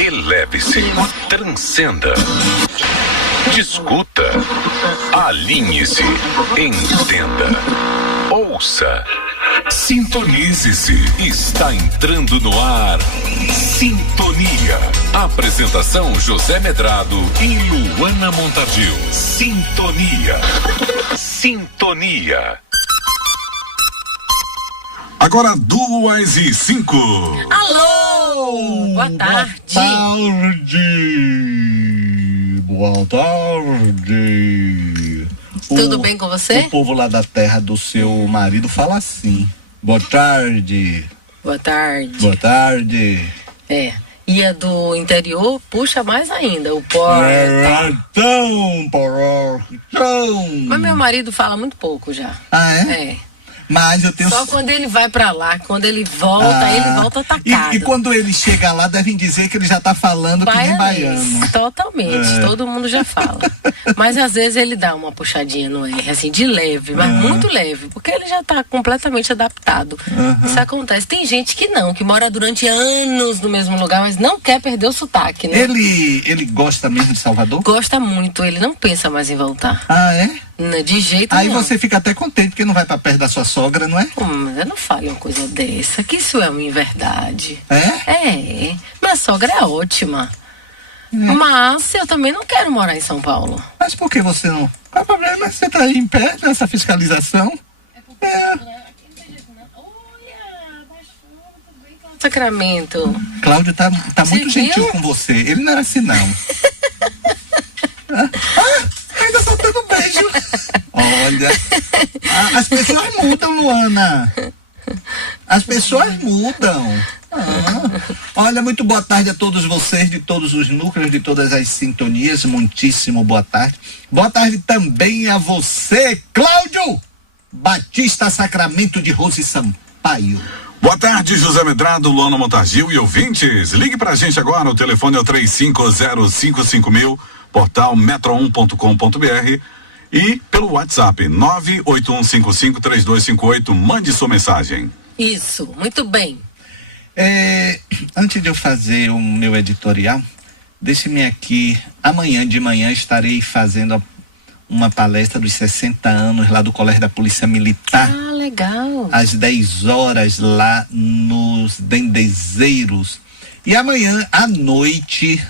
Eleve-se, transcenda, discuta, alinhe-se, entenda, ouça, sintonize-se. Está entrando no ar Sintonia. Apresentação José Medrado e Luana Montargil. Sintonia. Sintonia. Agora 2:05. Alô! Boa tarde. Boa tarde. Tudo bem com você? O povo lá da terra do seu marido fala assim. Boa tarde. Boa tarde. Boa tarde. É. E a do interior puxa mais ainda, o porta. Portão. Mas meu marido fala muito pouco já. Ah, é? É. Mas eu tenho... Só quando ele vai pra lá, quando ele volta atacado. E quando ele chega lá, devem dizer que ele já tá falando que nem baiano. Totalmente, todo mundo já fala. Mas às vezes ele dá uma puxadinha no R, assim, de leve, mas muito leve, porque ele já tá completamente adaptado. Isso acontece. Tem gente que não, que mora durante anos no mesmo lugar, mas não quer perder o sotaque, né? Ele gosta mesmo de Salvador? Gosta muito, ele não pensa mais em voltar. Ah, é? De jeito Aí nenhum. você fica até contente porque não vai pra perto da sua sogra, não é? Mas eu não fale uma coisa dessa, que isso é uma inverdade. É? É. Minha sogra é ótima. Mas eu também não quero morar em São Paulo. Mas por que você não? Qual é o problema? Você tá aí em pé nessa fiscalização? Sacramento. Cláudio tá muito Você gentil viu? com você. Ele não era assim, não. Ainda só dando beijo. Olha. As pessoas mudam, Luana. As pessoas mudam. Olha, muito boa tarde a todos vocês, de todos os núcleos, de todas as sintonias. Muitíssimo boa tarde. Boa tarde também a você, Cláudio Batista Sacramento de Rose Sampaio. Boa tarde, José Medrado, Luana Montargil e ouvintes. Ligue pra gente agora, o telefone é o 35055000, portal metro1.com.br e pelo WhatsApp 981553258. Mande sua mensagem. Isso, muito bem. Antes de eu fazer o meu editorial, deixe-me aqui, amanhã de manhã estarei fazendo uma palestra dos 60 anos lá do Colégio da Polícia Militar. Ah, legal. Às 10 horas lá nos Dendezeiros. E amanhã à noite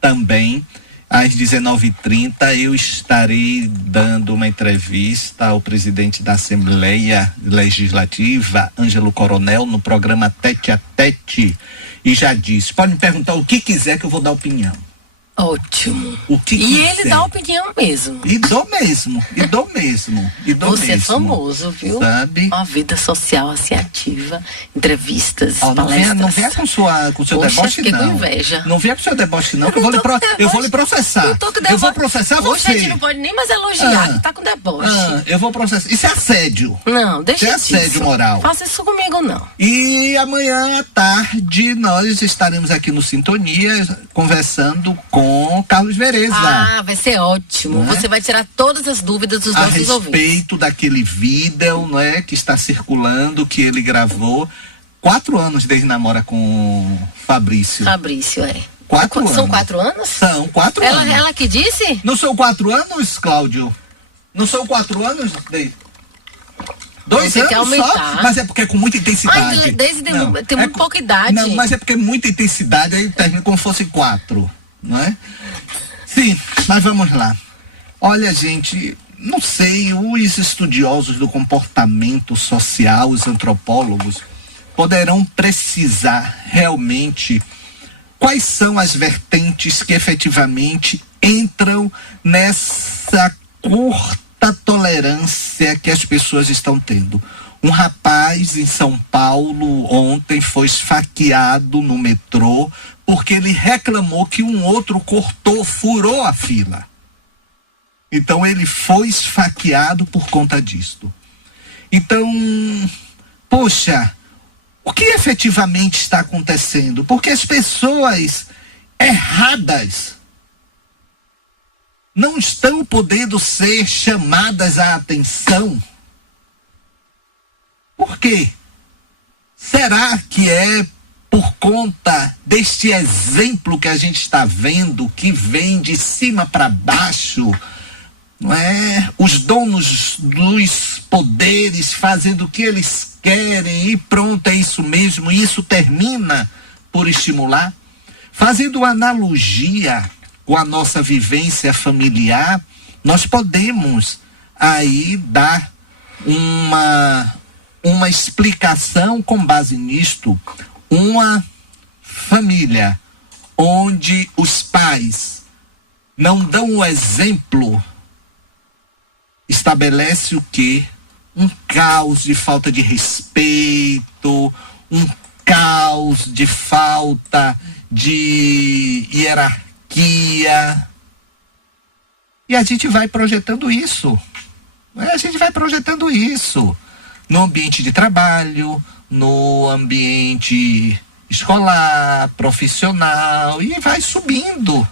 também, às 19h30, eu estarei dando uma entrevista ao presidente da Assembleia Legislativa, Ângelo Coronel, no programa Tete a Tete. E já disse, pode me perguntar o que quiser que eu vou dar opinião. Ótimo. O que quiser. Ele dá opinião mesmo. E dou mesmo. Você é famoso, viu? Sabe? Uma vida social assim ativa, entrevistas, palestras. Não venha com seu Poxa, deboche, fiquei não. com inveja. Não venha com seu deboche, não, que eu vou lhe processar. Eu vou processar você. A gente não pode nem mais elogiar, que tá com deboche. Eu vou processar. Isso é assédio. Não, deixa Isso é disso. assédio moral. Faça isso comigo, não. E amanhã à tarde nós estaremos aqui no Sintonia conversando com Carlos Vereza. Ah, vai ser ótimo. Não é? Você vai tirar todas as dúvidas dos A nossos ouvintes. respeito daquele vídeo, não é, que está circulando, que ele gravou 4 anos desde namora com Fabrício. Fabrício, é. 4 anos. São 4 anos? São 4 anos. Ela que disse? Não são 4 anos, Cláudio? Não são 4 anos? 2 Você quer anos aumentar. só? Mas é porque é com muita intensidade. Ai, desde tem muito pouca idade. Não, mas é porque é muita intensidade, aí termina como se fosse 4, não é? Sim, mas vamos lá. Olha, gente, não sei, os estudiosos do comportamento social, os antropólogos, poderão precisar realmente quais são as vertentes que efetivamente entram nessa curta tolerância que as pessoas estão tendo. Um rapaz em São Paulo ontem foi esfaqueado no metrô porque ele reclamou que um outro furou a fila. Então ele foi esfaqueado por conta disto. Então, poxa, o que efetivamente está acontecendo? Porque as pessoas erradas não estão podendo ser chamadas à atenção. Por quê? Será que é por conta deste exemplo que a gente está vendo, que vem de cima para baixo, não é? Os donos dos poderes fazendo o que eles querem e pronto, é isso mesmo, e isso termina por estimular. Fazendo analogia com a nossa vivência familiar, nós podemos aí dar uma explicação com base nisto. Uma família onde os pais não dão o exemplo estabelece o quê? Um caos de falta de respeito, um caos de falta de hierarquia. E a gente vai projetando isso. A gente vai projetando isso no ambiente de trabalho, no ambiente escolar, profissional, e vai subindo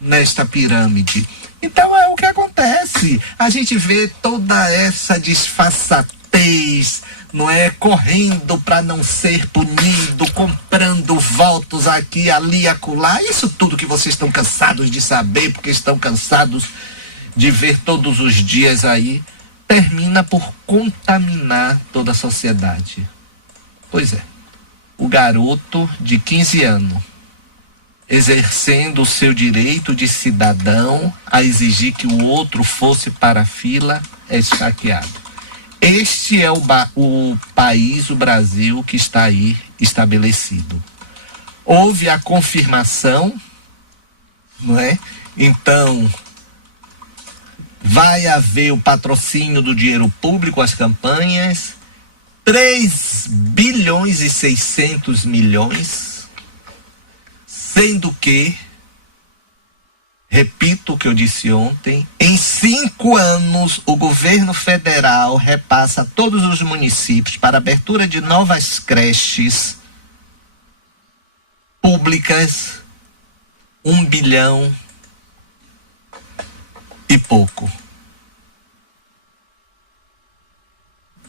nesta pirâmide. Então é o que acontece. A gente vê toda essa disfarçatez, não é? Correndo para não ser punido, comprando votos aqui, ali, acolá. Isso tudo que vocês estão cansados de saber, porque estão cansados de ver todos os dias aí, termina por contaminar toda a sociedade. Pois é. O garoto de 15 anos, exercendo o seu direito de cidadão a exigir que o outro fosse para a fila, é esfaqueado. Este é o país, o Brasil, que está aí estabelecido. Houve a confirmação, não é? Então, vai haver o patrocínio do dinheiro público às campanhas, 3 bilhões e 600 milhões, sendo que, repito o que eu disse ontem, em 5 anos o governo federal repassa a todos os municípios para abertura de novas creches públicas 1 bilhão e pouco.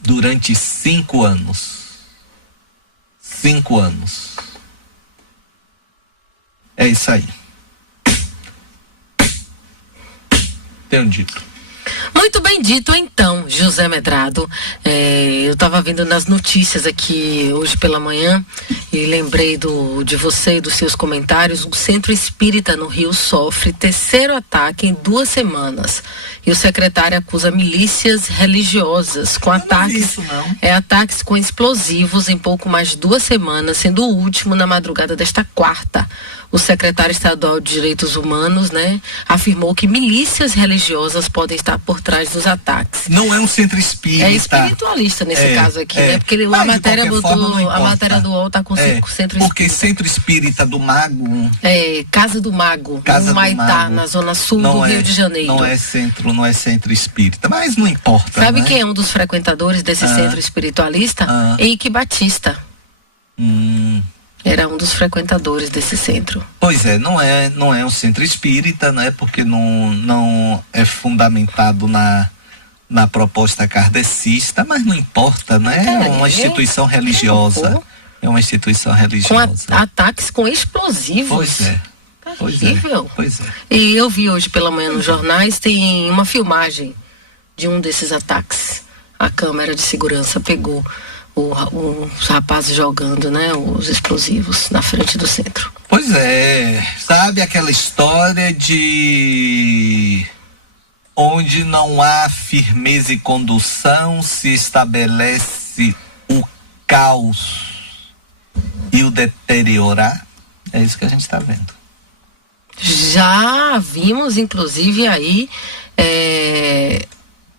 Durante 5 anos. 5 anos. É isso aí. Tenho dito. Muito bem dito, então, José Medrado. Eu estava vendo nas notícias aqui hoje pela manhã e lembrei de você e dos seus comentários. O Centro Espírita no Rio sofre 3º ataque em 2 semanas. E o secretário acusa milícias religiosas com ataques, ataques com explosivos em pouco mais de 2 semanas, sendo o último na madrugada desta quarta. O secretário estadual de Direitos Humanos, né, afirmou que milícias religiosas podem estar por trás dos ataques. Não é um centro espírita. É espiritualista nesse caso aqui, né? Porque a matéria botou, a matéria do UOL está com centro espírita. Porque centro espírita do Mago. Casa do Mago, no Maitá, na zona sul do Rio de Janeiro. Não é centro espírita, mas não importa. Sabe, né? Quem é um dos frequentadores desse centro espiritualista? Henrique Batista. Era um dos frequentadores desse centro. Pois é, não é um centro espírita, né? Porque não é fundamentado na proposta kardecista, mas não importa, né? É uma instituição religiosa. É uma instituição religiosa. Com ataques com explosivos. Pois é. Pois é. E eu vi hoje pela manhã nos jornais, tem uma filmagem de um desses ataques. A câmera de segurança pegou os rapazes jogando, né, os explosivos na frente do centro. Pois é, sabe aquela história de onde não há firmeza e condução se estabelece o caos e o deteriorar? É isso que a gente está vendo. Já vimos, inclusive, aí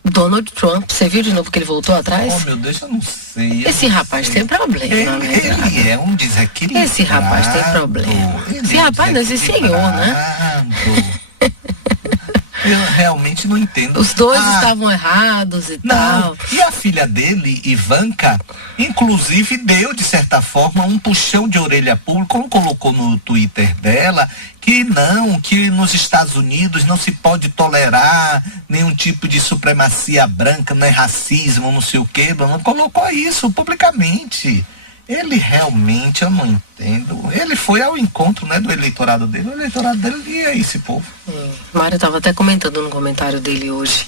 Donald Trump, você viu de novo que ele voltou atrás? Oh, meu Deus, eu não sei. Esse rapaz tem problema. Ele é um desequilibrado. Esse rapaz tem problema. Esse rapaz não é esse senhor, né? Eu realmente não entendo. Os dois estavam errados e tal. E a filha dele, Ivanka, inclusive deu, de certa forma, um puxão de orelha público, colocou no Twitter dela que nos Estados Unidos não se pode tolerar nenhum tipo de supremacia branca, não é racismo, não sei o quê. Não colocou isso publicamente. ele realmente, eu não entendo. Ele foi ao encontro, né, do eleitorado dele. O eleitorado dele, e é esse povo. Mário estava até comentando no comentário dele hoje,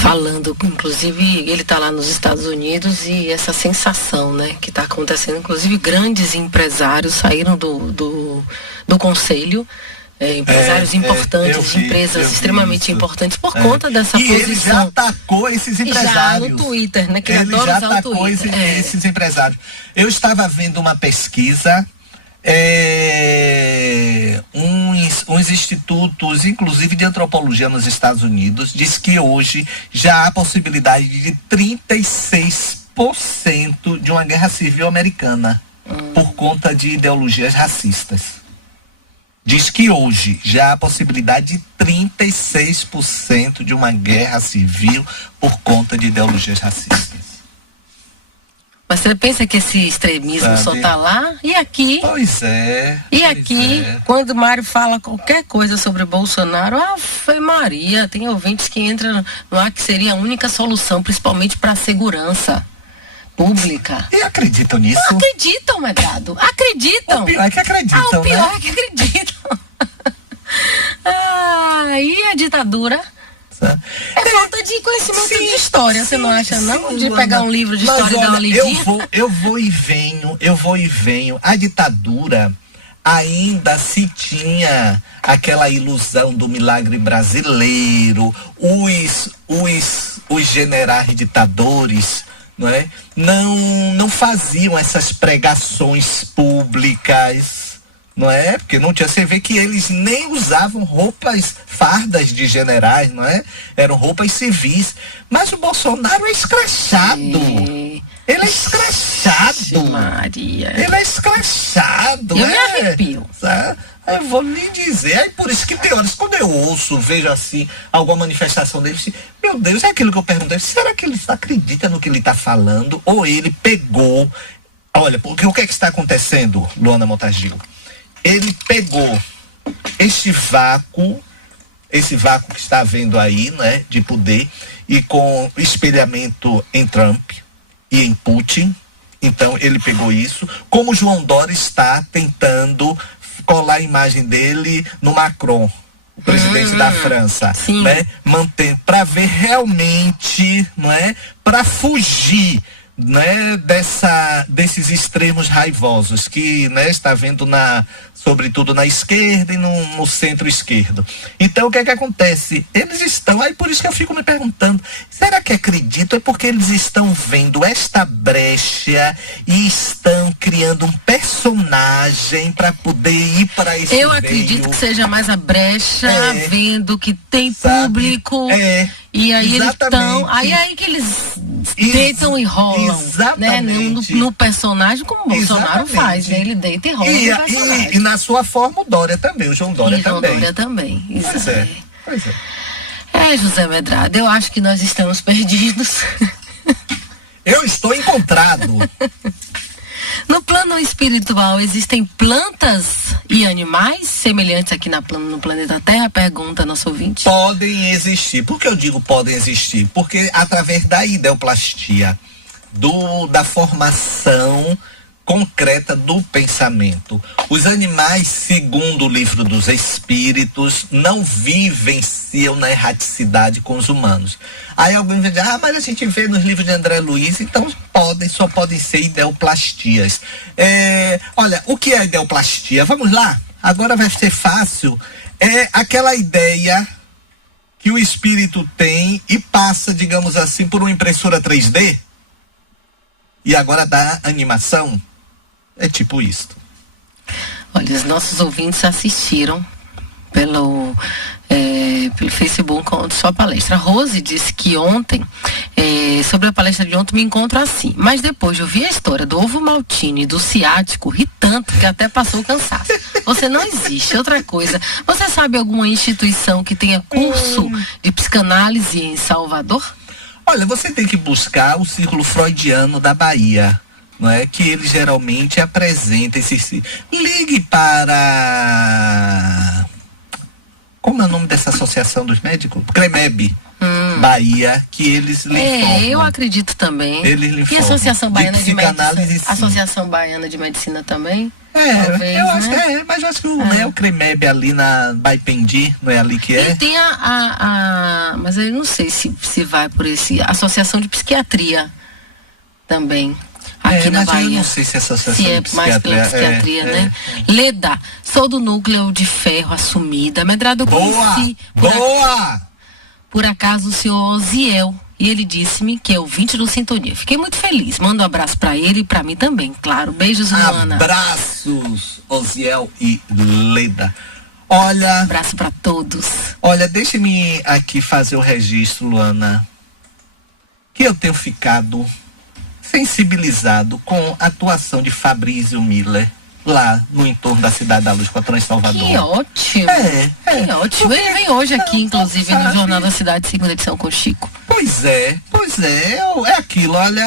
falando, inclusive, ele está lá nos Estados Unidos e essa sensação, né, que está acontecendo, inclusive grandes empresários saíram do conselho, empresários importantes, empresas extremamente importantes por conta dessa posição. Ele já atacou esses empresários. Já no Twitter, né, que ele adora já usar atacou o Twitter. esses empresários. Eu estava vendo uma pesquisa, uns institutos, inclusive de antropologia nos Estados Unidos, diz que hoje já há possibilidade de 36% de uma guerra civil americana por conta de ideologias racistas. Diz que hoje já há possibilidade de 36% de uma guerra civil por conta de ideologias racistas. Mas você pensa que esse extremismo só está lá? E aqui? Pois é. E aqui, quando o Mário fala qualquer coisa sobre Bolsonaro, Ave Maria, tem ouvintes que entram no ar que seria a única solução, principalmente para a segurança pública. E acreditam nisso? Não acreditam, Medrado. Acreditam. O pior é que acreditam, o pior né? é que acreditam. E a ditadura? É falta de conhecimento de história, você não acha, não? De pegar um livro de história e dar uma lidinha? Eu vou e venho. A ditadura ainda se tinha aquela ilusão do milagre brasileiro, os generais ditadores, não é? Não faziam essas pregações públicas, não é? Porque não tinha, você vê que eles nem usavam fardas de generais, não é? Eram roupas civis. Mas o Bolsonaro é escrachado. Ele é escrachado. Maria. Ele é escrachado. Eu me arrepio. Eu vou lhe dizer, aí por isso que tem horas, quando eu ouço, vejo assim, alguma manifestação dele, meu Deus, é aquilo que eu perguntei, será que ele acredita no que ele está falando? Ou ele pegou, olha, porque o que é que está acontecendo, Luana Montargil? Ele pegou esse vácuo que está havendo aí, né, de poder, e com espelhamento em Trump e em Putin. Então ele pegou isso, como o João Dória está tentando colar a imagem dele no Macron, o presidente da França, né, mantendo, para ver realmente, não é, para fugir, né, desses extremos raivosos que, né, está vendo sobretudo na esquerda e no centro-esquerdo. Então o que é que acontece? Eles estão, aí por isso que eu fico me perguntando, será que acredito? É porque eles estão vendo esta brecha e estão criando um personagem para poder ir para esse Eu acredito que seja mais a brecha, vendo que tem público, e aí eles estão, aí que eles deitam e rolam, né, no personagem, como o Bolsonaro faz, né? Ele deita e rola no personagem. E na sua forma o Dória também, o João Dória também. Pois é. José Medrado, eu acho que nós estamos perdidos. Eu estou encontrado. No plano espiritual, existem plantas e animais semelhantes aqui no planeta Terra? Pergunta nosso ouvinte. Podem existir. Por que eu digo podem existir? Porque através da ideoplastia, da formação concreta do pensamento. Os animais, segundo o livro dos Espíritos, não vivenciam na erraticidade com os humanos. Aí alguém vai dizer, mas a gente vê nos livros de André Luiz, então só podem ser ideoplastias. Olha, o que é ideoplastia? Vamos lá, agora vai ser fácil. É aquela ideia que o espírito tem e passa, digamos assim, por uma impressora 3D e agora dá animação. É tipo isto. Olha, os nossos ouvintes assistiram pelo Facebook sua palestra. A Rose disse que ontem, sobre a palestra de ontem, me encontro assim. Mas depois de ouvir a história do ovo maltine e do ciático, ri tanto que até passou o cansaço. Você não existe. Outra coisa, você sabe alguma instituição que tenha curso de psicanálise em Salvador? Olha, você tem que buscar o Círculo Freudiano da Bahia, não é? Que ele geralmente apresenta esse... Ligue para... Como é o nome dessa essa associação dos médicos? CREMEB, Bahia, que eles lhe informam. Eu acredito também. Eles lhe E a informam. Associação Baiana de Medicina? Sim. Associação Baiana de Medicina também? Talvez, eu acho né? que mas eu acho que não é o CREMEB ali na Baipendi, não é ali que é? E tem mas eu não sei se vai por esse, Associação de Psiquiatria também, aqui na mas Bahia. eu não sei se é Associação Se de mais pela psiquiatria, né? Leda, sou do núcleo de ferro assumida. Medrado, conheci por acaso o senhor Oziel, e ele disse-me que é ouvinte do Sintonia. Fiquei muito feliz. Manda um abraço pra ele e pra mim também, claro. Beijos, Luana. Abraços, Oziel e Leda. Olha... Abraço pra todos. Olha, deixe-me aqui fazer o registro, Luana, que eu tenho ficado sensibilizado com a atuação de Fabrício Miller lá no entorno da Cidade da Luz, Patrão em Salvador. Que ótimo. Que ótimo. Ele vem hoje aqui, inclusive, no Jornal da Cidade, segunda edição com o Chico. Pois é é aquilo, olha,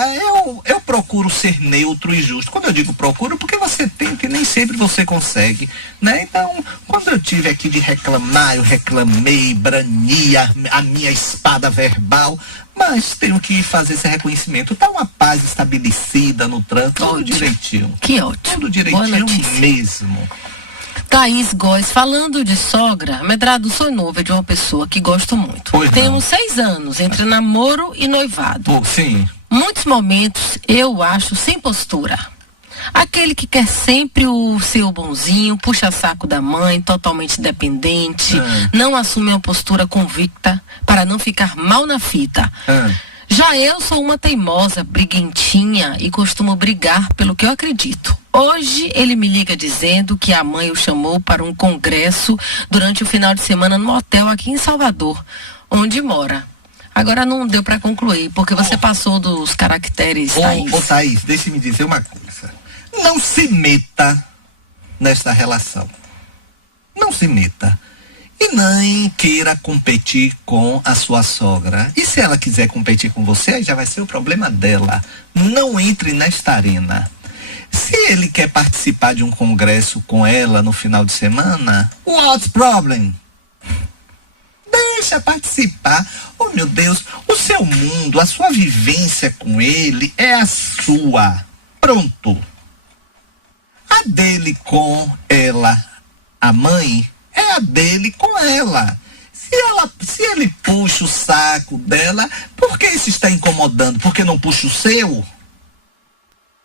eu procuro ser neutro e justo. Quando eu digo procuro, porque você tenta e nem sempre você consegue, né? Então, quando eu tive aqui de reclamar, eu reclamei, brani a minha espada verbal, mas tenho que fazer esse reconhecimento. Tá uma paz estabelecida no trânsito, tudo direitinho. Que ótimo. Tudo direitinho mesmo. Thaís Góes, falando de sogra, Medrado, sou noiva de uma pessoa que gosto muito. Temos 6 anos entre namoro e noivado. Sim. Muitos momentos eu acho sem postura. Aquele que quer sempre o seu bonzinho, puxa saco da mãe, totalmente dependente, não assume uma postura convicta para não ficar mal na fita. Já eu sou uma teimosa, briguentinha e costumo brigar pelo que eu acredito. Hoje ele me liga dizendo que a mãe o chamou para um congresso durante o final de semana no hotel aqui em Salvador, onde mora. Agora não deu para concluir, porque você passou dos caracteres, Thaís. Thaís, deixe-me dizer uma coisa. Não se meta nesta relação. Não se meta. E nem queira competir com a sua sogra. E se ela quiser competir com você, aí já vai ser o problema dela. Não entre nesta arena. Se ele quer participar de um congresso com ela no final de semana, what's problem? Deixa participar. Oh, meu Deus, o seu mundo, a sua vivência com ele é a sua. Pronto. A dele com ela, a mãe, é a dele com ela. Se ele puxa o saco dela, por que isso está incomodando? Porque não puxa o seu?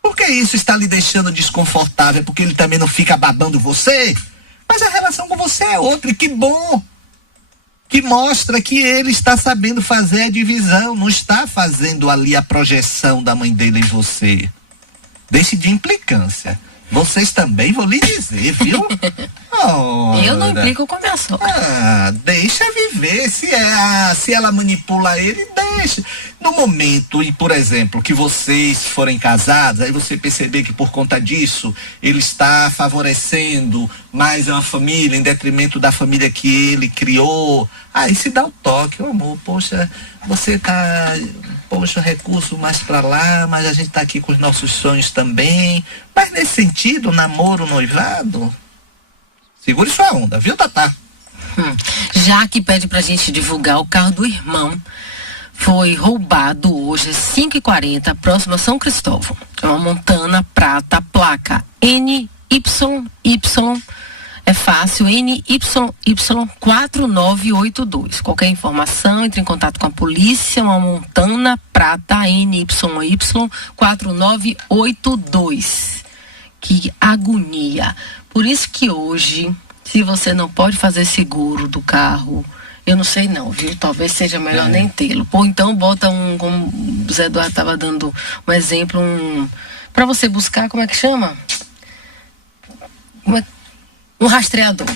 Por que isso está lhe deixando desconfortável? Porque ele também não fica babando você? Mas a relação com você é outra, e que bom! Que mostra que ele está sabendo fazer a divisão, não está fazendo ali a projeção da mãe dele em você. Deixe de implicância. Vocês também vão lhe dizer, viu? Eu não implico com a minha sogra. Deixa viver. Se ela manipula ele, deixa. No momento, e por exemplo, que vocês forem casados, aí você perceber que por conta disso ele está favorecendo mais uma família em detrimento da família que ele criou, aí se dá o toque, amor, poxa, você tá, recurso mais pra lá, mas a gente tá aqui com os nossos sonhos também. Mas nesse sentido, namoro, noivado, segure sua onda, viu, Tatá? Já que pede pra gente divulgar o carro do irmão, foi roubado hoje às 5h40, próximo a São Cristóvão. É uma Montana prata, placa NYY, é fácil, NYY4982. Qualquer informação, entre em contato com a polícia, uma Montana prata NYY4982. Que agonia. Por isso que hoje, se você não pode fazer seguro do carro, eu não sei não, viu? Talvez seja melhor nem tê-lo. Ou então bota como o Zé Eduardo estava dando um exemplo, para você buscar, como é que chama? Um rastreador.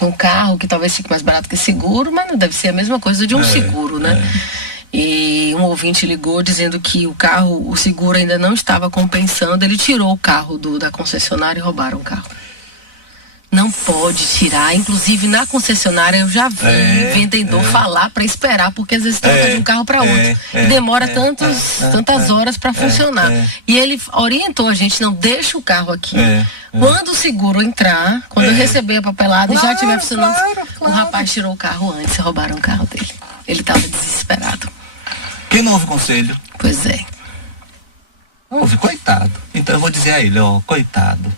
Um carro que talvez fique mais barato que seguro, mas não deve ser a mesma coisa de um seguro, né? E um ouvinte ligou dizendo que o seguro ainda não estava compensando, ele tirou o carro da concessionária e roubaram o carro. Não pode tirar, inclusive na concessionária eu já vi vendedor falar para esperar, porque às vezes troca de um carro para outro e demora tantas horas para funcionar. E ele orientou a gente, não deixa o carro aqui. Quando o seguro entrar, quando eu receber a papelada e já estiver funcionando, O rapaz tirou o carro antes, roubaram o carro dele. Ele tava desesperado. Quem não ouve conselho? Pois é. Ouve, coitado. Então eu vou dizer a ele, ó, coitado.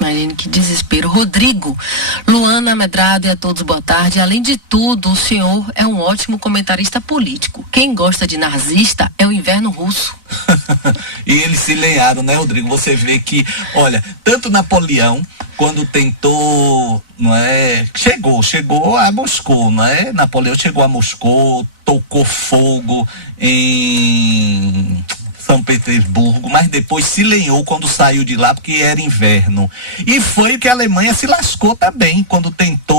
Imagine que desespero. Rodrigo, Luana Medrado e a todos, boa tarde. Além de tudo, o senhor é um ótimo comentarista político. Quem gosta de nazista é o inverno russo. E eles se lenharam, né, Rodrigo? Você vê que, olha, tanto Napoleão, quando tentou, não é? Chegou a Moscou, não é? Napoleão chegou a Moscou, tocou fogo em São Petersburgo, mas depois se lenhou quando saiu de lá, porque era inverno. E foi que a Alemanha se lascou também, quando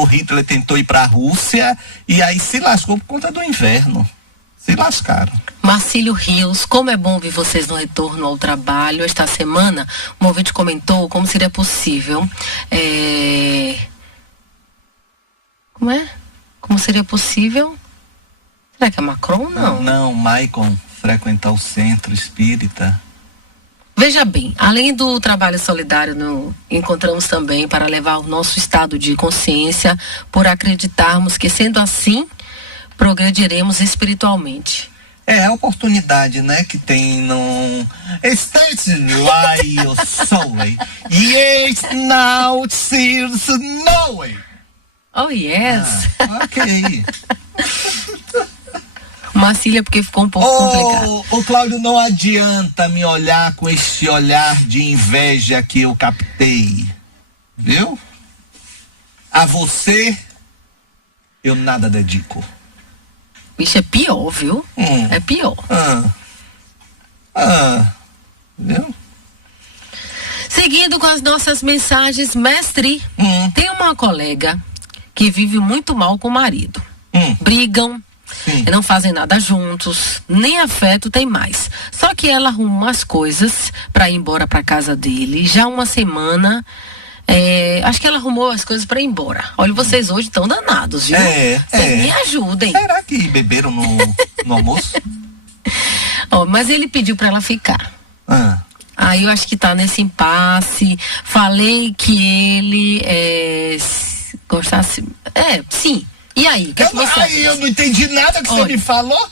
Hitler tentou ir para a Rússia, e aí se lascou por conta do inverno. Se lascaram. Marcílio Rios, como é bom ver vocês no retorno ao trabalho. Esta semana, um ouvinte comentou como seria possível. Como é? Como seria possível? Será que é Macron? Não. Não, Maicon frequentar o centro espírita. Veja bem, além do trabalho solidário, encontramos também para levar o nosso estado de consciência por acreditarmos que, sendo assim, progrediremos espiritualmente. É a oportunidade, né, que tem no States Why You Soul. Yes, now it's no way. Oh, yes. Ok. Marcília, porque ficou um pouco complicado. Ô, Cláudio, não adianta me olhar com esse olhar de inveja que eu captei. Viu? A você, eu nada dedico. Bicho, é pior, viu? É pior. Viu? Seguindo com as nossas mensagens, mestre, tem uma colega que vive muito mal com o marido. Brigam, não fazem nada juntos, nem afeto tem mais. Só que ela arruma as coisas pra ir embora pra casa dele. Já uma semana, acho que ela arrumou as coisas pra ir embora. Olha, vocês hoje estão danados, viu? Vocês me ajudem. Será que beberam no almoço? Mas ele pediu pra ela ficar. Aí eu acho que tá nesse impasse. Falei que ele gostasse. Sim. E aí? Que você acha? Eu não entendi nada que você me falou.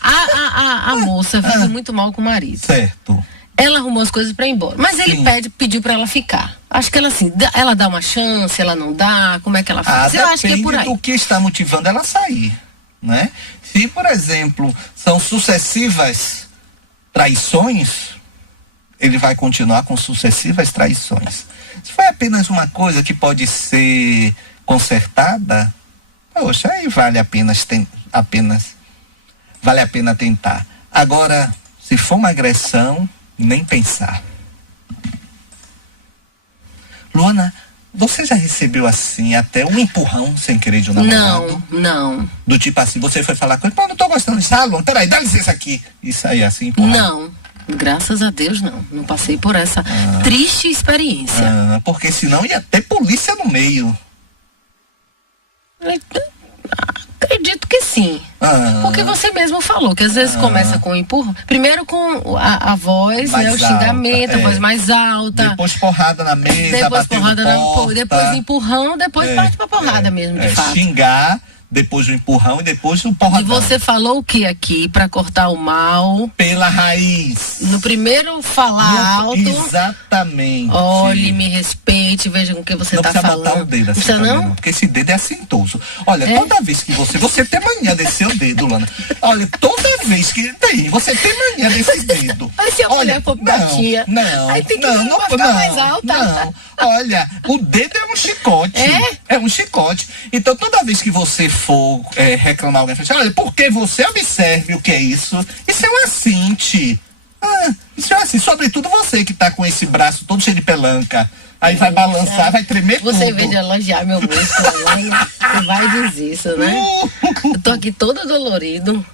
A moça vive muito mal com o marido. Certo. Ela arrumou as coisas pra ir embora. Mas ele pediu pra ela ficar. Acho que ela assim, ela dá uma chance, ela não dá, como é que ela faz? Eu acho que é por aí. Do que está motivando ela a sair, né? Se, por exemplo, são sucessivas traições, ele vai continuar com sucessivas traições. Se foi apenas uma coisa que pode ser consertada, poxa, aí vale a pena tentar. Agora, se for uma agressão, nem pensar. Luana, você já recebeu assim até um empurrão sem querer de um namorado? Não. Do tipo assim, você foi falar com ele, pô, não tô gostando disso, Luana, peraí, dá licença aqui. Isso aí assim, empurrar. Não, graças a Deus não passei por essa triste experiência. Porque senão ia ter polícia no meio. Acredito que sim. Porque você mesmo falou que às vezes começa com empurrão. Primeiro com a voz, mais o xingamento, a voz mais alta. Depois porrada na mesa, depois porrada porta, depois empurrão, depois parte pra porrada mesmo, de fato. Xingar, depois o empurrão e depois o porradão. E você falou o que aqui pra cortar o mal? Pela raiz. No primeiro falar alto. Exatamente. Olhe, me respeite, veja com o que você tá falando. Não precisa botar o dedo assim. Precisa não? Porque esse dedo é assintoso. Olha, toda vez que você tem mania desse seu dedo, Lana. Olha, toda vez que tem, você tem mania desse dedo. Mas se a mulher for pra tia, aí tem que ficar mais alta. Não, olha, o dedo é um chicote. É um chicote. Então, toda vez que você for reclamar alguém, olha, porque você observe o que é isso. Isso é um assinte. Isso é assim, sobretudo você que tá com esse braço todo cheio de pelanca. Aí vai balançar, vai tremer tudo. Você veio de elogiar meu músculo, você vai dizer isso, né? Eu tô aqui todo dolorido.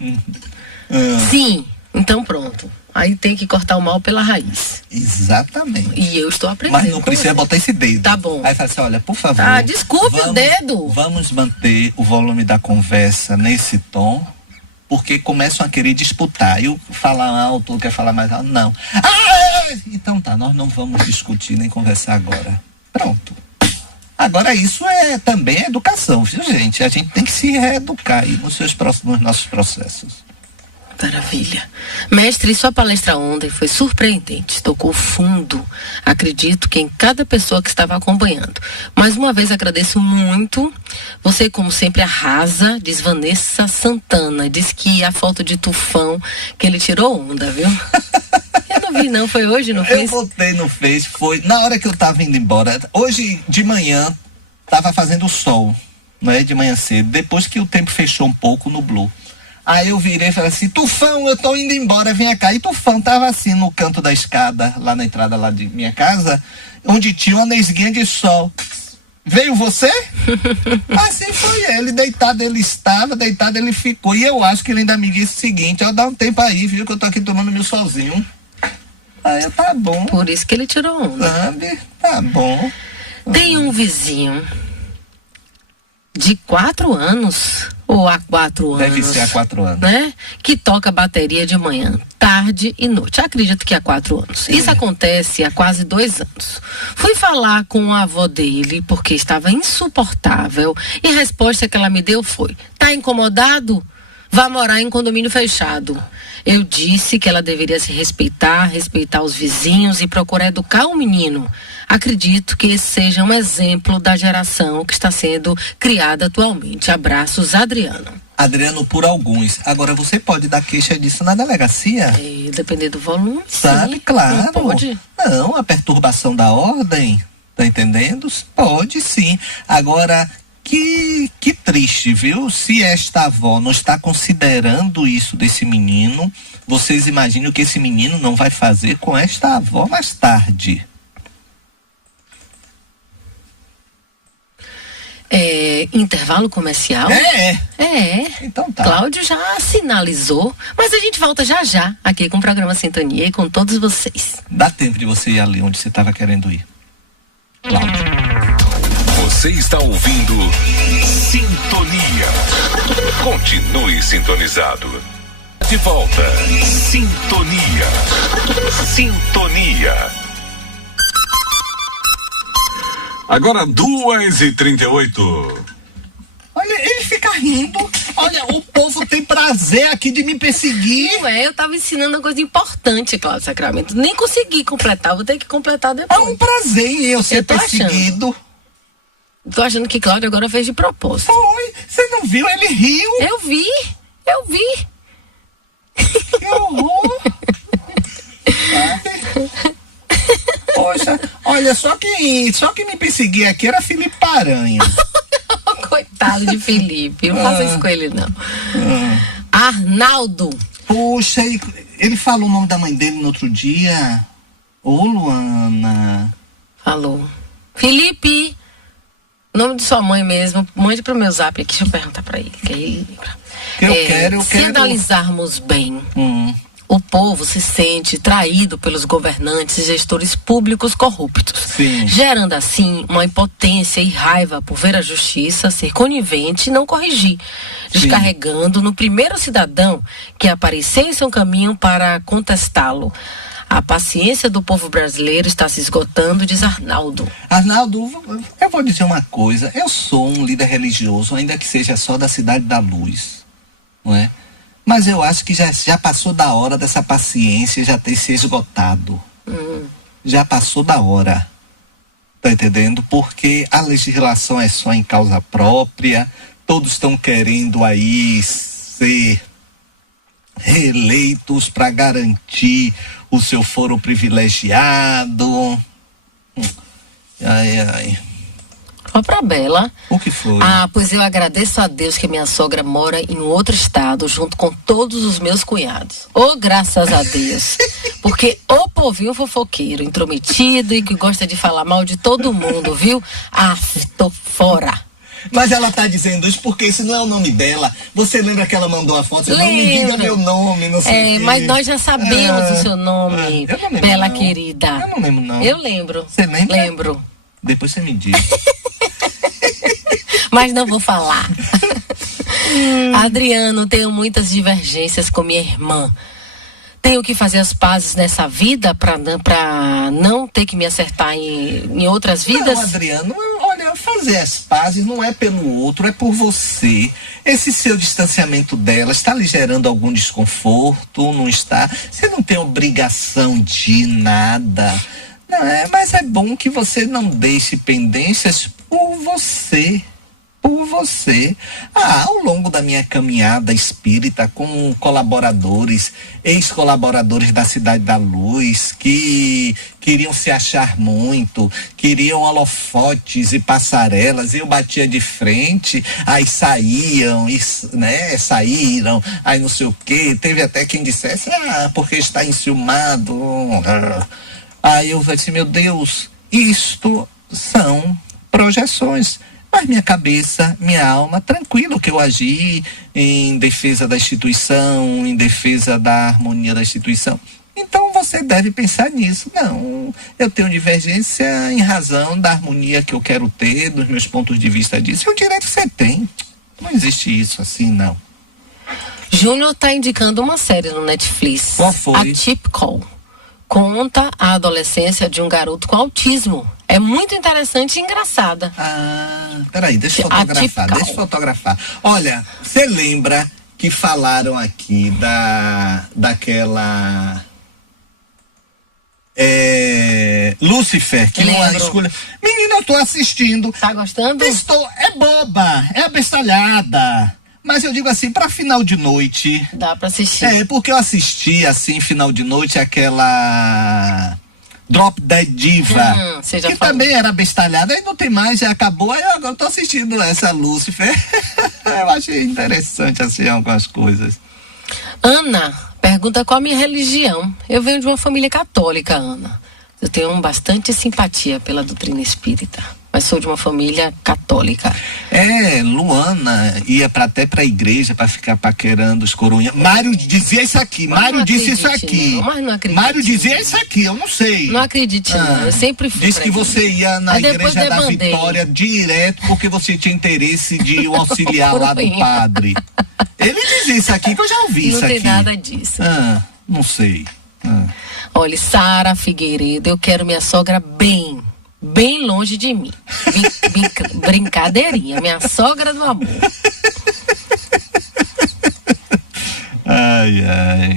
Sim, então pronto. Aí tem que cortar o mal pela raiz. Exatamente. E eu estou aprendendo. Mas não precisa botar esse dedo. Tá bom. Aí fala assim, olha, por favor. Desculpe o dedo. Vamos manter o volume da conversa nesse tom, porque começam a querer disputar. Eu falar alto, não quer falar mais alto, não. Então tá, nós não vamos discutir nem conversar agora. Pronto. Agora, isso também é educação, viu, gente? A gente tem que se reeducar aí nos nossos processos. Maravilha. Mestre, sua palestra ontem foi surpreendente, tocou fundo, acredito que em cada pessoa que estava acompanhando. Mais uma vez agradeço muito, você como sempre arrasa, diz Vanessa Santana, diz que a foto de Tufão que ele tirou onda, viu? Eu não vi não, foi hoje no Face? Eu botei no Face, foi na hora que eu tava indo embora, hoje de manhã tava fazendo sol, né, de manhã cedo, depois que o tempo fechou um pouco, nublou. Aí eu virei e falei assim, Tufão, eu tô indo embora, vem cá. E Tufão tava assim no canto da escada, lá na entrada lá de minha casa, onde tinha uma nesguinha de sol. Veio você? Assim foi ele, deitado ele estava, deitado ele ficou. E eu acho que ele ainda me disse o seguinte, ó, dá um tempo aí, viu, que eu tô aqui tomando meu solzinho. Aí eu, tá bom. Por isso que ele tirou onda. Sabe? Tá bom. Tem um vizinho de 4 anos, ou há 4 anos. Deve ser há 4 anos. Né? Que toca bateria de manhã, tarde e noite. Acredito que há 4 anos. Isso acontece há quase 2 anos. Fui falar com a avó dele, porque estava insuportável, e a resposta que ela me deu foi, tá incomodado? Vá morar em condomínio fechado. Eu disse que ela deveria se respeitar os vizinhos e procurar educar o menino. Acredito que esse seja um exemplo da geração que está sendo criada atualmente. Abraços, Adriano. Adriano, por alguns. Agora, você pode dar queixa disso na delegacia? Depender do volume, sabe? Sim. Claro. Não pode? Não, a perturbação da ordem, tá entendendo? Pode sim. Agora, que triste, viu? Se esta avó não está considerando isso desse menino, vocês imaginam o que esse menino não vai fazer com esta avó mais tarde. Intervalo comercial? É. Então tá. Cláudio já sinalizou, mas a gente volta já já aqui com o programa Sintonia e com todos vocês. Dá tempo de você ir ali onde você estava querendo ir, Cláudio. Você está ouvindo Sintonia. Continue sintonizado. De volta, Sintonia. Agora 2h38. Olha, ele fica rindo. Olha, o povo tem prazer aqui de me perseguir. Não eu tava ensinando uma coisa importante, Cláudio Sacramento. Nem consegui completar, vou ter que completar depois. É um prazer em eu ser perseguido. Tô achando que Cláudio agora fez de propósito. Foi, você não viu? Ele riu. Eu vi. Que horror. Poxa, olha, só quem me perseguia aqui era Felipe Paranha. Coitado de Felipe, não faça isso com ele não. Arnaldo. Poxa, ele falou o nome da mãe dele no outro dia. Ô, Luana. Falou. Felipe, o nome de sua mãe mesmo, mande pro meu zap aqui, deixa eu perguntar pra ele. Que aí, eu quero. Se analisarmos bem, o povo se sente traído pelos governantes e gestores públicos corruptos, gerando assim uma impotência e raiva por ver a justiça ser conivente e não corrigir, descarregando no primeiro cidadão que aparecer em seu caminho para contestá-lo. A paciência do povo brasileiro está se esgotando, diz Arnaldo. Arnaldo, eu vou dizer uma coisa. Eu sou um líder religioso, ainda que seja só da Cidade da Luz, não é? Mas eu acho que já passou da hora dessa paciência já ter se esgotado. Já passou da hora. Tá entendendo? Porque a legislação é só em causa própria. Todos estão querendo aí ser reeleitos para garantir o seu foro privilegiado. Ai. Ó pra Bela. O que foi? Pois eu agradeço a Deus que minha sogra mora em outro estado junto com todos os meus cunhados. Graças a Deus. Porque o povinho fofoqueiro, intrometido e que gosta de falar mal de todo mundo, viu? Tô fora. Mas ela tá dizendo isso porque esse não é o nome dela. Você lembra que ela mandou a foto? Não me diga meu nome, não sei o quê. Mas nós já sabemos o seu nome, Bela querida. Eu não lembro, não. Eu lembro. Você lembra? Lembro. Depois você me diz. Mas não vou falar. Adriano, tenho muitas divergências com minha irmã. Tenho que fazer as pazes nessa vida pra não ter que me acertar em outras vidas? Não, Adriano, olha, fazer as pazes não é pelo outro, é por você. Esse seu distanciamento dela está lhe gerando algum desconforto? Não está? Você não tem obrigação de nada. Não é? Mas é bom que você não deixe pendências por você. Por você. Ao longo da minha caminhada espírita com colaboradores, ex-colaboradores da Cidade da Luz, que queriam se achar muito, queriam holofotes e passarelas, eu batia de frente, aí saíram, saíram, aí não sei o quê. Teve até quem dissesse, porque está enciumado. Aí eu falei assim, meu Deus, isto são projeções. Mas minha cabeça, minha alma, tranquilo que eu agi em defesa da instituição, em defesa da harmonia da instituição. Então você deve pensar nisso. Não, eu tenho divergência em razão da harmonia que eu quero ter, dos meus pontos de vista disso. E o direito você tem. Não existe isso assim, não. Júnior está indicando uma série no Netflix. Qual foi? Atypical. Conta a adolescência de um garoto com autismo. É muito interessante e engraçada. Peraí, deixa eu fotografar. Olha, você lembra que falaram aqui daquela Lúcifer, que uma escolha. Menina, eu tô assistindo. Tá gostando? Estou, é boba, é abestalhada. Mas eu digo assim, para final de noite. Dá para assistir. Porque eu assisti assim, final de noite, aquela Drop Dead Diva, que também era bestalhada, aí não tem mais, já acabou, aí agora eu tô assistindo essa Lúcifer. Eu achei interessante assim algumas coisas. Ana pergunta qual a minha religião. Eu venho de uma família católica, Ana. Eu tenho bastante simpatia pela doutrina espírita, mas sou de uma família católica. Luana ia até pra igreja pra ficar paquerando os coronhas. Mário dizia isso aqui, Mário disse isso aqui. Não, mas não acredito. Mário dizia isso aqui, eu não sei. Não acredite não, eu sempre fui. Disse que você ia na igreja da Vitória direto porque você tinha interesse de o auxiliar lá do padre. Ele dizia isso aqui que eu já ouvi isso aqui. Não tem nada disso. Não sei. Olha, Sara Figueiredo, eu quero minha sogra bem longe de mim. Brincadeirinha, minha sogra do amor. Ai.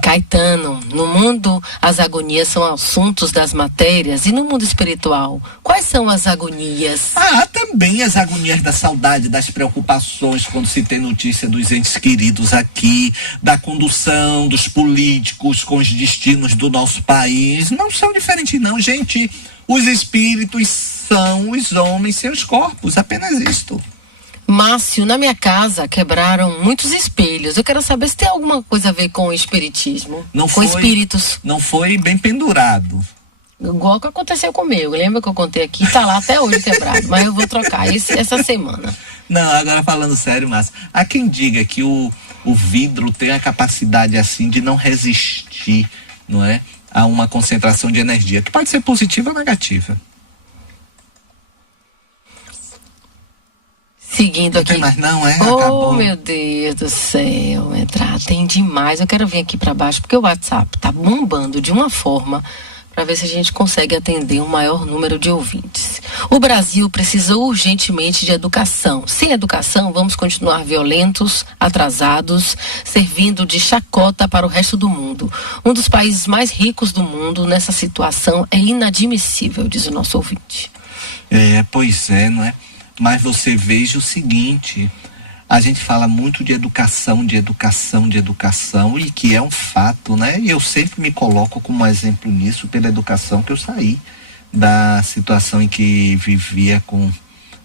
Caetano, no mundo as agonias são assuntos das matérias, e no mundo espiritual, quais são as agonias? Também as agonias da saudade, das preocupações quando se tem notícia dos entes queridos aqui, da condução dos políticos com os destinos do nosso país. Não são diferentes não, gente. Os espíritos são os homens sem os corpos, apenas isto. Márcio, na minha casa quebraram muitos espelhos. Eu quero saber se tem alguma coisa a ver com o espiritismo. Com espíritos. Não foi bem pendurado. Igual que aconteceu comigo. Lembra que eu contei aqui? Tá lá até hoje quebrado. Mas eu vou trocar essa semana. Não, agora falando sério, Márcio. Há quem diga que o vidro tem a capacidade assim de não resistir, não é? A uma concentração de energia, que pode ser positiva ou negativa. Seguindo aqui. Mas não, acabou. Meu Deus do céu, tem demais. Eu quero vir aqui para baixo porque o WhatsApp tá bombando de uma forma para ver se a gente consegue atender um maior número de ouvintes. O Brasil precisa urgentemente de educação. Sem educação, vamos continuar violentos, atrasados, servindo de chacota para o resto do mundo. Um dos países mais ricos do mundo nessa situação é inadmissível, diz o nosso ouvinte. Pois é, não é? Mas você veja o seguinte, a gente fala muito de educação, e que é um fato, né? E eu sempre me coloco como exemplo nisso pela educação que eu saí da situação em que vivia com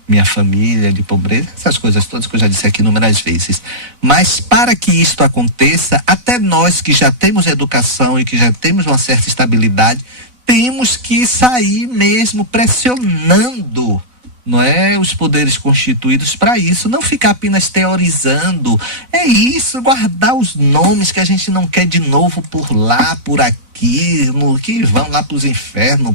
minha família, de pobreza, essas coisas todas que eu já disse aqui inúmeras vezes. Mas para que isto aconteça, até nós que já temos educação e que já temos uma certa estabilidade, temos que sair mesmo pressionando, não é, os poderes constituídos para isso, não ficar apenas teorizando. É isso, guardar os nomes que a gente não quer de novo por lá, por aqui, que vão lá para os infernos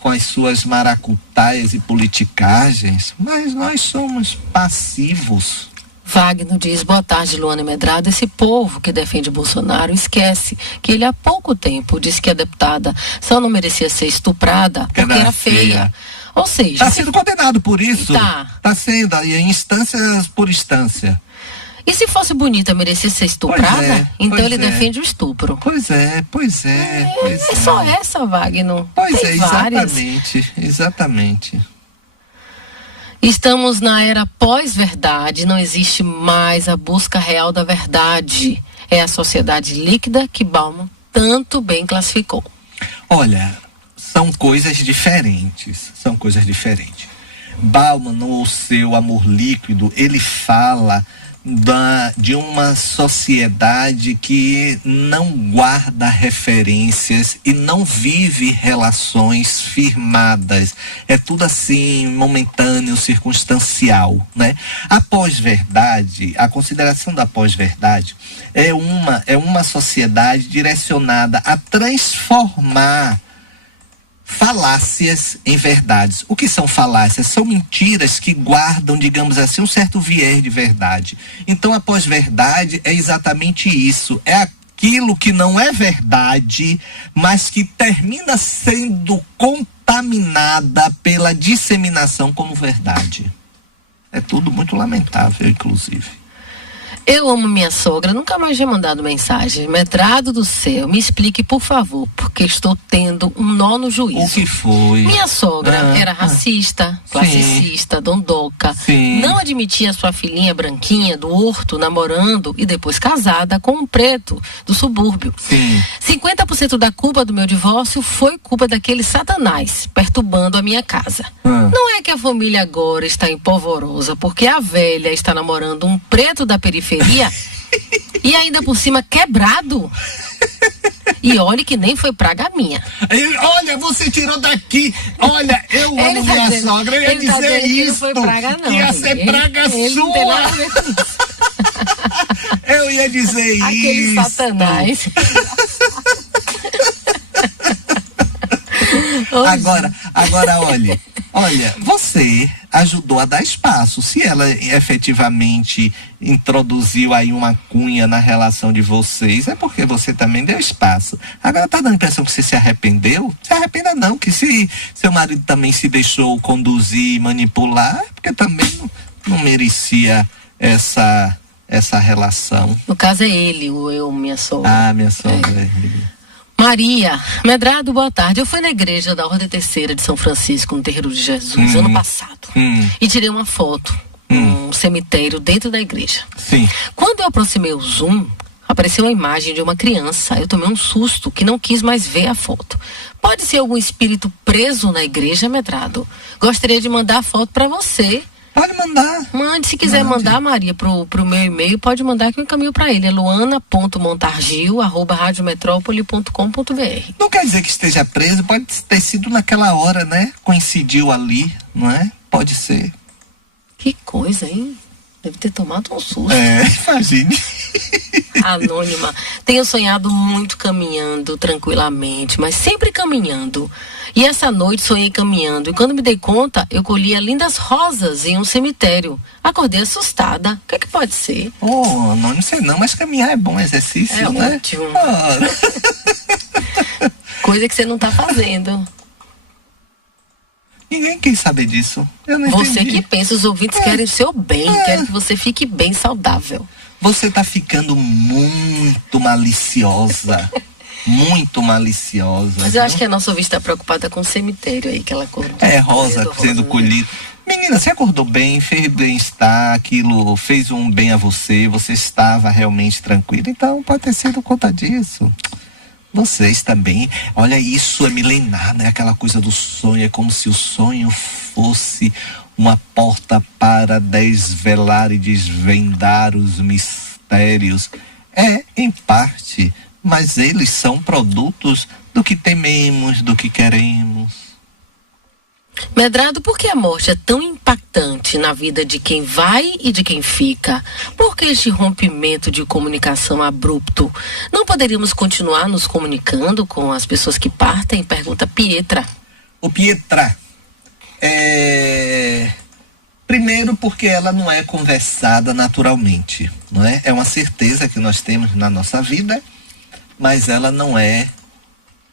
com as suas maracutaias e politicagens. Mas nós somos passivos. Wagner diz: boa tarde, Luana Medrado. Esse povo que defende Bolsonaro esquece que ele há pouco tempo disse que a deputada só não merecia ser estuprada porque era feia. Ou seja... Está sendo condenado por isso. Tá sendo, em instâncias por instância. E se fosse bonita, merecia ser estuprada? Então ele defende o estupro. Pois é. É só essa, Wagner. Pois Tem várias. Exatamente. Estamos na era pós-verdade, não existe mais a busca real da verdade. É a sociedade líquida que Bauman tanto bem classificou. Olha, são coisas diferentes. Bauman, no seu Amor Líquido, ele fala de uma sociedade que não guarda referências e não vive relações firmadas. É tudo assim, momentâneo, circunstancial, né? A pós-verdade, a consideração da pós-verdade é uma sociedade direcionada a transformar falácias em verdades. O que são falácias? São mentiras que guardam, digamos assim, um certo viés de verdade. Então a pós-verdade é exatamente isso. É aquilo que não é verdade, mas que termina sendo contaminada pela disseminação como verdade. É tudo muito lamentável, inclusive. Eu amo minha sogra, nunca mais tinha mandado mensagem. Medrado do céu, me explique, por favor, porque estou tendo um nó no juízo. O que foi? Minha sogra era racista, classicista, dondoca. Sim. Não admitia sua filhinha branquinha do horto namorando e depois casada com um preto do subúrbio. Sim. 50% da culpa do meu divórcio foi culpa daquele satanás perturbando a minha casa. Não é que a família agora está em polvorosa porque a velha está namorando um preto da periferia e ainda por cima quebrado. E olha que nem foi praga minha. Olha, você tirou daqui. Olha, eu amo minha sogra. Eu ia dizer isso. Que não foi praga, não. Ia ser praga ele sua. Não tem nada a ver com isso. Eu ia dizer aquele isso. Satanás. Agora, olha, você ajudou a dar espaço. Se ela efetivamente introduziu aí uma cunha na relação de vocês, é porque você também deu espaço. Agora tá dando a impressão que você se arrependeu? Se arrependa não, que se seu marido também se deixou conduzir e manipular, é porque também não merecia essa relação. No caso é ele, minha sogra. Ah, minha sogra. Maria Medrado, boa tarde. Eu fui na igreja da Ordem Terceira de São Francisco, no Terreiro de Jesus, ano passado. E tirei uma foto num cemitério dentro da igreja. Sim. Quando eu aproximei o zoom, apareceu uma imagem de uma criança. Eu tomei um susto que não quis mais ver a foto. Pode ser algum espírito preso na igreja, Medrado? Gostaria de mandar a foto para você. Pode mandar. Mande, se quiser mandar, Maria, pro meu e-mail, pode mandar que eu encaminho para ele. É luana.montargil@radiometrópole.com.br. Não quer dizer que esteja preso, pode ter sido naquela hora, né? Coincidiu ali, não é? Pode ser. Que coisa, hein? Deve ter tomado um susto. Imagine. Anônima. Tenho sonhado muito caminhando tranquilamente, mas sempre caminhando. E essa noite sonhei caminhando. E quando me dei conta, eu colhia lindas rosas em um cemitério. Acordei assustada. O que pode ser? Não sei não, mas caminhar é bom exercício, né? Ótimo. Coisa que você não tá fazendo. Ninguém quer saber disso. Eu não Você entendi. que pensa, os ouvintes querem o seu bem, querem que você fique bem saudável. Você tá ficando muito maliciosa. Muito maliciosa. Mas eu acho que a nossa ouvinte está preocupada com o cemitério aí que ela acordou. Rosa sendo colhida. Menina, você acordou bem, fez bem-estar, aquilo fez um bem a você estava realmente tranquila. Então pode ter sido conta disso. Você está bem. Olha, isso é milenar, né? Aquela coisa do sonho, é como se o sonho fosse uma porta para desvelar e desvendar os mistérios. Em parte, mas eles são produtos do que tememos, do que queremos. Medrado, por que a morte é tão impactante na vida de quem vai e de quem fica? Por que este rompimento de comunicação abrupto? Não poderíamos continuar nos comunicando com as pessoas que partem? Pergunta Pietra. O Pietra, Primeiro porque ela não é conversada naturalmente, não é? É uma certeza que nós temos na nossa vida, mas ela não é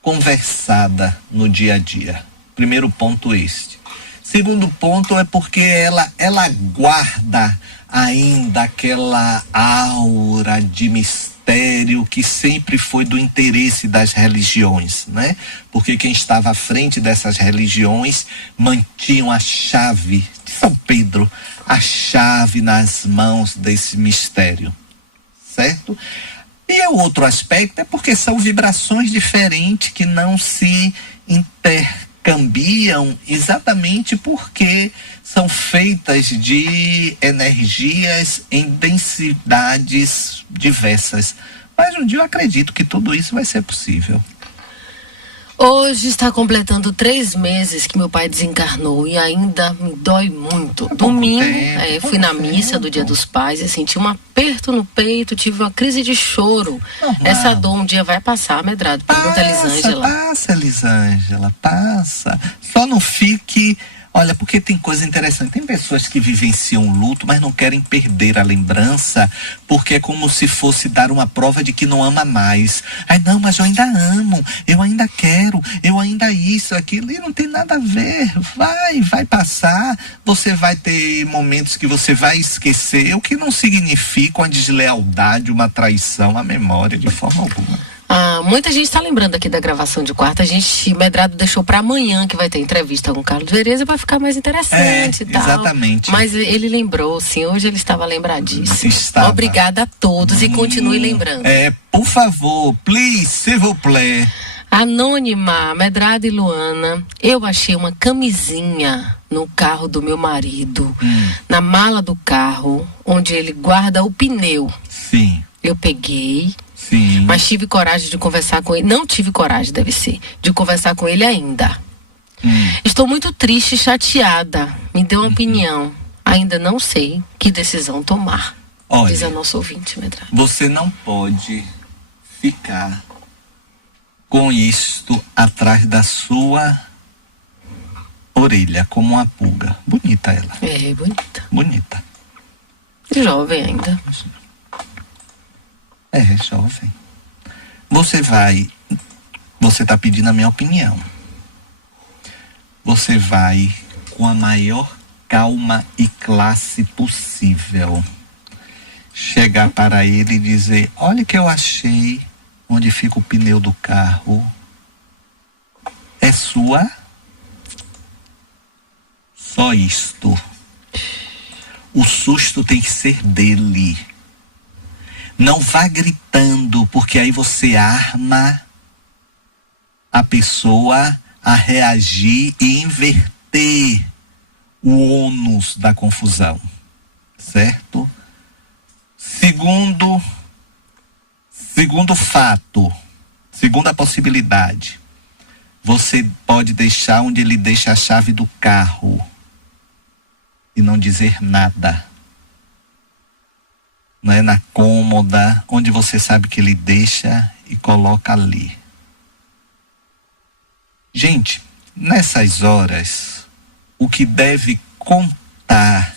conversada no dia a dia. Primeiro ponto este. Segundo ponto é porque ela guarda ainda aquela aura de mistério que sempre foi do interesse das religiões, né? Porque quem estava à frente dessas religiões mantinham a chave de São Pedro, a chave nas mãos desse mistério, certo? E o outro aspecto é porque são vibrações diferentes que não se intercambiam exatamente porque são feitas de energias em densidades diversas. Mas um dia eu acredito que tudo isso vai ser possível. Hoje está completando 3 meses que meu pai desencarnou e ainda me dói muito. Domingo, fui na missa do Dia dos Pais e senti um aperto no peito, tive uma crise de choro. Normal. Essa dor um dia vai passar, Medrado. Pergunta a Elisângela. Passa, Elisângela, passa. Só não fique... Olha, porque tem coisa interessante. Tem pessoas que vivenciam luto, mas não querem perder a lembrança, porque é como se fosse dar uma prova de que não ama mais. Ai, não, mas eu ainda amo, eu ainda quero, eu ainda isso, aquilo, e não tem nada a ver. Vai passar. Você vai ter momentos que você vai esquecer, o que não significa uma deslealdade, uma traição à memória, de forma alguma. Muita gente está lembrando aqui da gravação de quarta. Medrado deixou para amanhã que vai ter entrevista com o Carlos Vereza, vai ficar mais interessante e tal. Exatamente. Mas ele lembrou, sim, hoje ele estava lembradíssimo. Estava. Obrigada a todos e continue lembrando. Por favor, please, s'il vous plaît. Anônima, Medrado e Luana, eu achei uma camisinha no carro do meu marido, na mala do carro, onde ele guarda o pneu. Sim. Eu peguei. Sim. Mas tive coragem de conversar com ele. Não tive coragem, deve ser, de conversar com ele ainda. Estou muito triste e chateada. Me dê uma opinião. Ainda não sei que decisão tomar. Olha, diz a nossa ouvinte, Medrado. Você não pode ficar com isto atrás da sua orelha, como uma pulga. Bonita ela. É, bonita. Bonita. Jovem ainda. Jovem. Você está pedindo a minha opinião. Você vai com a maior calma e classe possível chegar para ele e dizer: olha o que eu achei onde fica o pneu do carro. É sua? Só isto. O susto tem que ser dele. Não vá gritando, porque aí você arma a pessoa a reagir e inverter o ônus da confusão, certo? Segundo fato, segunda possibilidade, você pode deixar onde ele deixa a chave do carro e não dizer nada. Não é na cômoda, onde você sabe que ele deixa e coloca ali. Gente, nessas horas, o que deve contar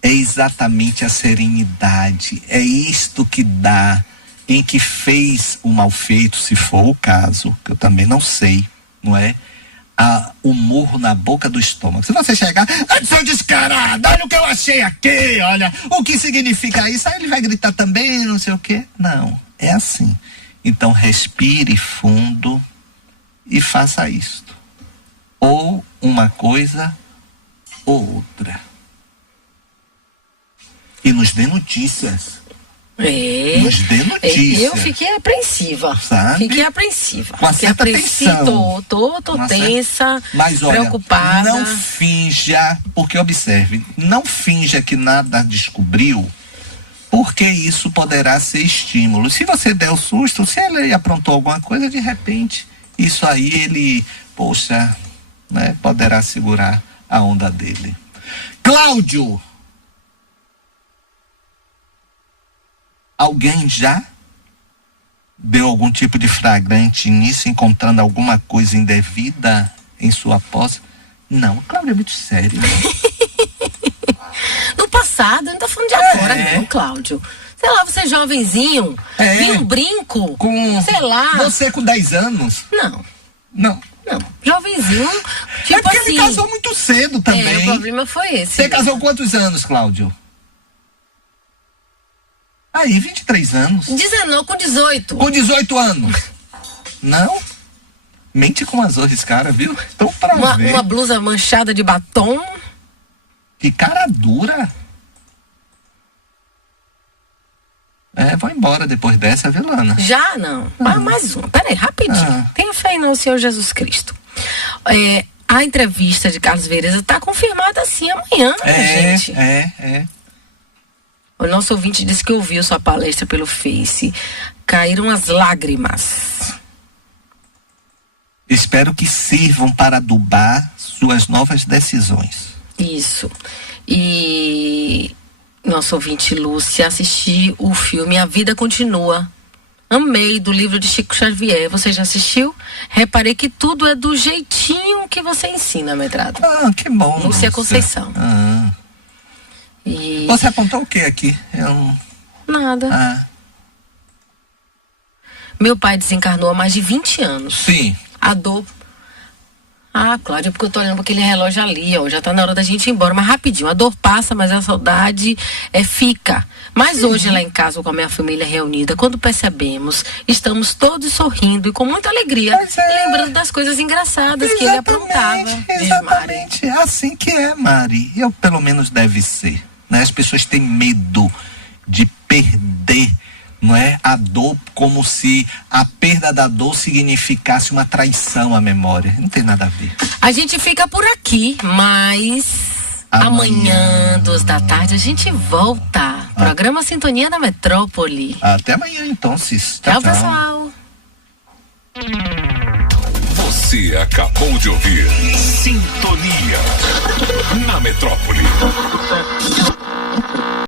é exatamente a serenidade. É isto que dá em que fez o mal feito, se for o caso, que eu também não sei, não é? O murro na boca do estômago. Se você chegar, seu descarado, olha o que eu achei aqui, olha, o que significa isso? Aí ele vai gritar também, não sei o quê. Não, é assim. Então respire fundo e faça isto. Ou uma coisa ou outra. E nos dê notícias. Nos dê notícias. Eu fiquei apreensiva. Sabe? Fiquei apreensiva. Com uma certa tensão. Tô tensa, mas olha, preocupada. Não finja, porque observe, não finja que nada descobriu, porque isso poderá ser estímulo. Se você der o susto, se ele aprontou alguma coisa, de repente, isso aí ele, poxa, né, poderá segurar a onda dele. Cláudio! Alguém já deu algum tipo de flagrante nisso, encontrando alguma coisa indevida em sua posse? Não, Cláudio é muito sério. passado, não tá falando de agora, não, Cláudio. Sei lá, você jovenzinho, vinha um brinco, sei lá. Você com 10 anos? Não. Jovenzinho, tipo porque assim. ele casou muito cedo também. O problema foi esse. Você casou quantos anos, Cláudio? Aí, 23 anos. 19, com 18. Com 18 anos. Não? Mente com as olhos, cara, viu? Tô pra ver. Uma blusa manchada de batom. Que cara dura. Vou embora depois dessa, viu, Lana? Já não. Mais uma. Peraí, rapidinho. Tenha fé no Senhor Jesus Cristo. A entrevista de Carlos Vereza tá confirmada assim amanhã, gente. O nosso ouvinte disse que ouviu sua palestra pelo Face. Caíram as lágrimas. Espero que sirvam para adubar suas novas decisões. Isso. E nosso ouvinte Lúcia assistiu o filme A Vida Continua. Amei, do livro de Chico Xavier. Você já assistiu? Reparei que tudo é do jeitinho que você ensina, Medrado. Que bom. Lúcia Conceição. E... Você apontou o que aqui? Nada. Meu pai desencarnou há mais de 20 anos. Sim. A dor... Cláudia, porque eu tô olhando para aquele relógio ali, ó. Já tá na hora da gente ir embora, mas rapidinho. A dor passa, mas a saudade fica. Mas hoje, lá em casa, com a minha família reunida, quando percebemos, estamos todos sorrindo e com muita alegria, lembrando das coisas engraçadas que ele aprontava. Exatamente. É assim que é, Mari. Eu, pelo menos, deve ser. Né? As pessoas têm medo de perder, não é? A dor, como se a perda da dor significasse uma traição à memória. Não tem nada a ver. A gente fica por aqui, mas amanhã, 2 da tarde, a gente volta. Programa Sintonia da Metrópole. Até amanhã, então, Cis. Tchau, pessoal. Você acabou de ouvir Sintonia na Metrópole.